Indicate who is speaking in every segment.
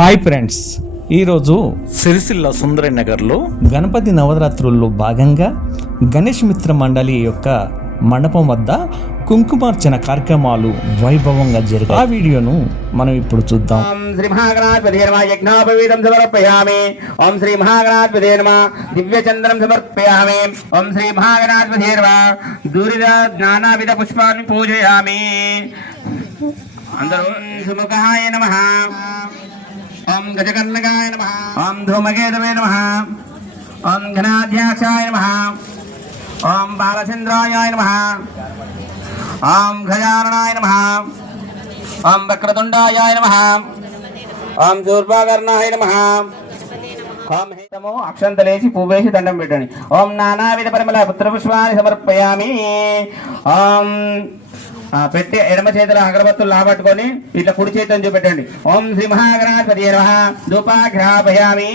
Speaker 1: Hi friends ఈరోజు
Speaker 2: సిరిసిల్ల సుందరి నగర్లో
Speaker 1: గణపతి నవరాత్రుల్లో భాగంగా గణేష్ మిత్ర మండలి యొక్క మండపం వద్ద కుంకుమార్చన కార్యక్రమాలు వైభవంగా జరిగాయి. ఆ వీడియోను మనం ఇప్పుడు చూద్దాం.
Speaker 3: ఓం శ్రీ మహాగణాధిపతి నమ. యజ్ఞోపవీతం సమర్పయామి. ఓం శ్రీ మహాగణాధిపతి నమ. దివ్యచంద్రం సమర్పయామి. ఓం శ్రీ మహాగణాధిపతి నమ. దూరిద జ్ఞానావిధ పుష్పాన్ని పూజయామి. అందరూ సుముఖాయ నమ. ఓం గజకర్ణకాయ నమ. ఓం ధూమకేతవే నమ. ఓం ఘనాధ్యాక్షాయ నమ. ఓం బాలచంద్రాయ నమ. ఓం గజాననాయ నమ. ఓం వక్రతుండాయ నమ. ఓం శూర్పాకర్ణాయ నమ. ఓం హేతము అక్షంతలేసి పువ్వేసి దండం పెట్టండి. ఓం నానావిధ పరిమళ పుత్రపుష్పాన్ని సమర్పయామి. ఓం పెట్టి ఎడమ చేతిలో అగరబత్తులు లాబట్టుకొని ఇట్లా కుడి చేతిని చూపెట్టండి. ఓం శ్రీ మహాగణాధిపతి నమ. ధూపాఘ్రాపయామి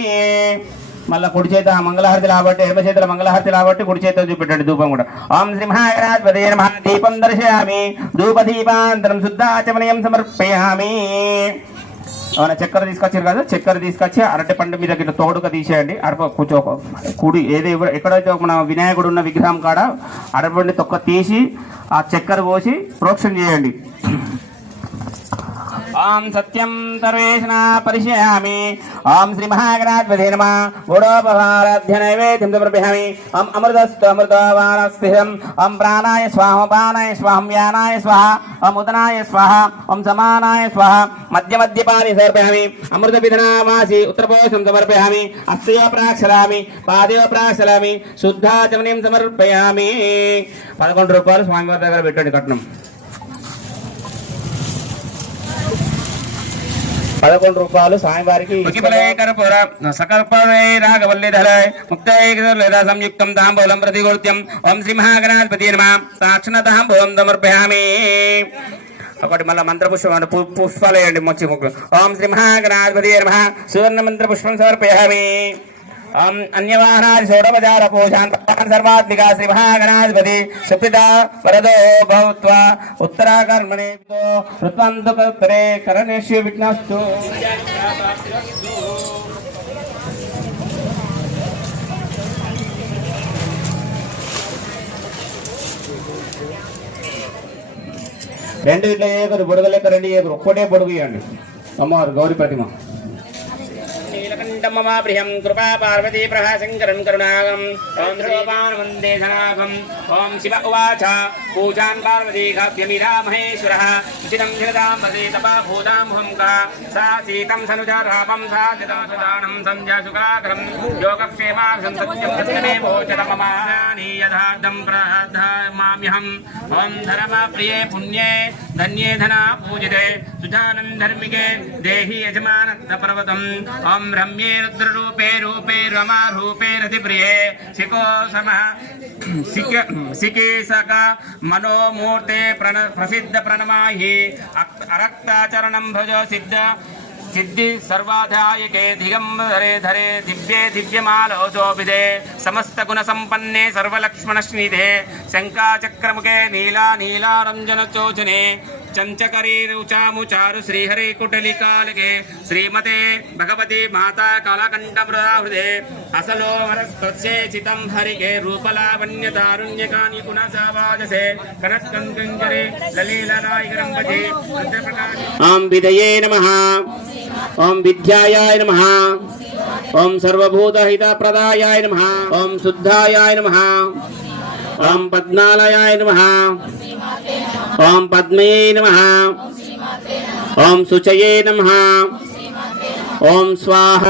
Speaker 3: మళ్ళా కుడి చేత మంగళహారతి లాబట్టి ఎడమ చేతుల మంగళహారతి లాబట్టి కుడి చేతితో చూపెట్టండి ధూపం కూడా. ఓం శ్రీ మహాగణాధిపతి దీపం దర్శయామి. ధూప దీపాంతరం శుద్ధాచమనయం సమర్పయామి. అవునా చక్కెర తీసుకొచ్చారు కదా? చక్కెర తీసుకొచ్చి అరటి పండు మీద ఇట్లా తోడుగా తీసేయండి. అరప కూర్చో కుడి ఏది ఎక్కడైతే మన వినాయకుడు ఉన్న విగ్రహం కాడ అరటిపండు తొక్క తీసి ఆ చక్కెర పోసి ప్రోక్షణ చేయండి. ఓం సత్యం సర్వేషణ పరిశయామి. ఓం శ్రీ మహాగణాధిపతి నమ. గుడోపహారాధ్య నైవేద్యం సమర్పయామి. ఓం అమృతస్తు అమృతవానస్థితం ఓం ప్రాణాయ స్వాహ పానాయ స్వాహం యానాయ స్వాహ ఓం ఉదనాయ స్వాహ ఓం సమానాయ స్వాహ మధ్య మధ్యపాని సమర్పయామి. అమృత విధనావాసి ఉత్తరపోషం సమర్పయామి. అస్తయో ప్రాక్షలామి పాదయో ప్రాక్షలామి శుద్ధాచమనీయం సమర్పయామి. పదకొండు రూపాయలు స్వామివారి దగ్గర పెట్టండి కట్నం. పదకొండు రూపాయలు స్వామివారికి సంయుక్తం తాంబూలం ప్రతిగూర్త్యం ఓం శ్రీ మహాగణాధిపతి నమ. సాక్షణ తాంబూలం సమర్పయామి. ఒకటి మళ్ళీ మంత్రపుష్పం పుష్పాలు వేయండి మంచి ముగ్గురు ఓం శ్రీ మహాగణాధిపతి నమ. సువర్ణ మంత్ర పుష్పం సమర్పయామి. ఓం అన్యవాహనాది షోడపచార పూజాన్ సర్వాత్మికా శ్రీ మహాగణాధిపతి సుపిత వరదో భవత్వ ఉత్తరాకర్మణే ఋత్వంతుకరే కరణేష్యు విఘ్నస్తు. రెండు ఇట్లా ఏకరు బుడగ లెక్క రెండు ఏకరు ఒక్కటే బొడుగు ఇవ్వండి అమ్మవారు గౌరీ ప్రతిమ. వైకుంఠం మమ ప్రియం. కృపా పార్వతీ ప్రహాశంకరం కరుణాగం. ఓం ధ్రువపాన్ వందే ధనాగం ఓం శివ ఉవాచ. పూజాన్ పార్వతీ కావ్యమిరా మహేశ్వర ఉచితం ధిరదాం వదే తపా భూతాం కా. సా సీతం సనుజారాపం సా చిదాసుదానం సంధ్యాసుకాగ్రం యోగక్షేమాసం సత్యం సత్యమే భోచర మమాని యథార్థం ప్రార్థమామ్యహం ఓం ధర్మ ప్రియే పుణ్యే. ధన్యేధనా పూజితే సుజానం ధర్మికే దేహి యజమానత్త పర్వతం ఓం రమ్యే రుద్రరూపే రూపే రమా రూపే రతి ప్రియే శిఖో సమ శిఖ మనోమూర్తే ప్రణ ప్రసిద్ధ ప్రణమాహి అరక్తాచరణం భజ సిద్ధ సిద్ధి సర్వాధాయకే దిగంబరే ధరే దివ్యే దివ్యమాలోచోపిదే. సమస్త గుణ సంపన్నే సర్వలక్ష్మణ సర్వలక్ష్మణశ్నిధే శంకాచక్రముఖే నీలా నీలారంజన చోచనే చంచకరీ రుచాము చారు శ్రీహరి కుటలికాలకే. శ్రీమతే భగవతి మాతా కళకంఠమృదాహృదే హృదే అసలో హరస్పస్యే చితం హరికే. రూపలావణ్య తారుణ్యకాని పునసావాజసే కనస్కం కంజరే లలీలనాయకరం భజే. ఓం విదయే నమః. ఓం విద్యాయాయ నమ ఓం సర్వభూతహితప్రదాయాయ నమ ఓం శుద్ధాయాయ నమ ఓం పద్మాలయాయ నమ ఓం పద్మయే నమ ఓం శుచయే నమ ఓం స్వాహ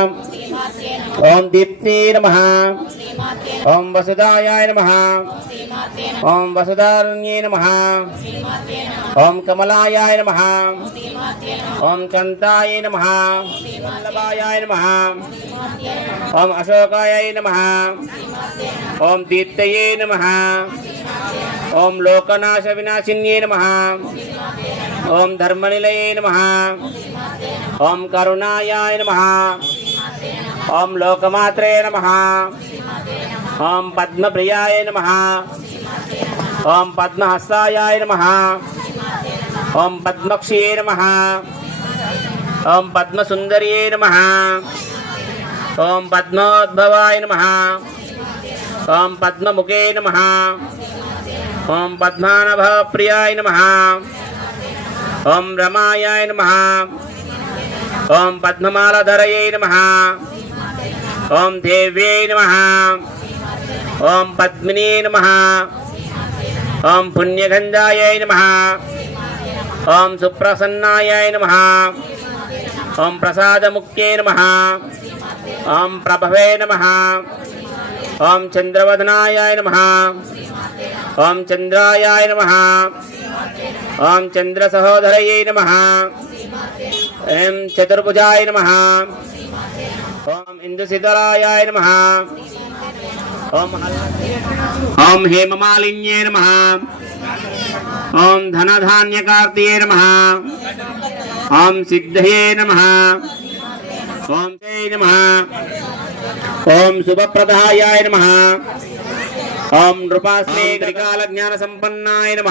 Speaker 3: ఓం దీప్తే నమ ఓం వసుదాయాయ నమ ఓం వసుదారుణ్యే నమ ఓం కమలాయాయ నమ ఓం కంతాయ నమ వల్లభాయాయ నమ ఓం అశోకాయ నమ ఓం దీప్తయే నమ ఓం లోకనాశ వినాశిన్యే నమ ఓం ధర్మనిలయే నమ ఓం కరుణాయాయ నమ ఓం లోకమాత్రే నమ. ఓం పద్మప్రియాయ నమ. ఓం పద్మహస్తాయ నమ. ఓం పద్మక్షే నమ. ఓం పద్మసుందర్యే నమ. ఓం పద్మోద్భవాయ నమ. ఓం పద్మముఖే నమ. ఓం పద్మానభప్రియాయ నమ. ఓం రమాయాయ నమ. ఓం పద్మమాలధరయే నమ. ఓం దేవ్యై నమ. ఓం పద్మినే నమ. ఓం పుణ్యగంధాయ నమ. ఓం సుప్రసన్నాయ నమ. ఓం ప్రసాదముఖ్యే నమ. ఓం ప్రభవే నమ. ఓం చంద్రవదనాయ నమ. ఓం చంద్రాయ నమ. ఓం చంద్రసహోదరయై నమ. ఓం చతుర్భుజాయ నమ. ఓం ఇందుశిధరాయాయ నమ ఓం హల్- ఓం హేమమాలిన్యే నమ ఓం ధనధాన్యకార్తయే నమ ఓం సిద్ధయే నమ ఓం జై నమ ఓం శుభప్రదాయాయ నమ ఓం నృపాస్నే త్రికాల జ్ఞాన సంపన్నాయ నమ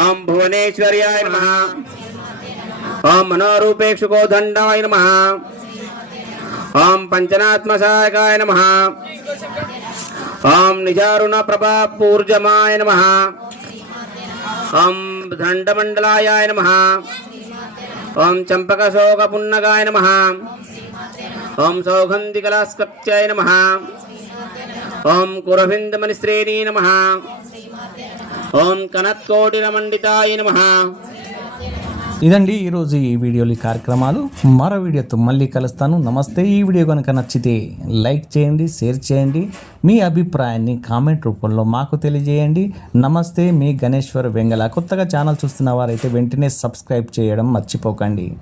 Speaker 3: ఓం భువనేశ్వర్యాయ నమ ఓం మనోరూపేక్షుకోదండాయ నమ పంచనాత్మసాయకాయ నమ. ఓం నిజారుణ ప్రభా పూర్జమాయ నమ. ఓం దండమండలాయ నమ. ఓం చంపకశోకపున్నగాయ నమ. ఓం సౌగంధికలాస్కత్యాయ నమ. ఓం కురవిందమనిశ్రేణీ నమ. ఓం కనత్కోటిరమండితాయ నమ.
Speaker 1: ఇదండి ఈరోజు ఈ వీడియోలు ఈ కార్యక్రమాలు. మరో వీడియోతో మళ్ళీ కలుస్తాను. నమస్తే. ఈ వీడియో కనుక నచ్చితే లైక్ చేయండి షేర్ చేయండి. మీ అభిప్రాయాన్ని కామెంట్ రూపంలో మాకు తెలియజేయండి. నమస్తే. మీ గణేశ్వర్ వెంగళ. కొత్తగా ఛానల్ చూస్తున్న వారైతే వెంటనే సబ్స్క్రైబ్ చేయడం మర్చిపోకండి.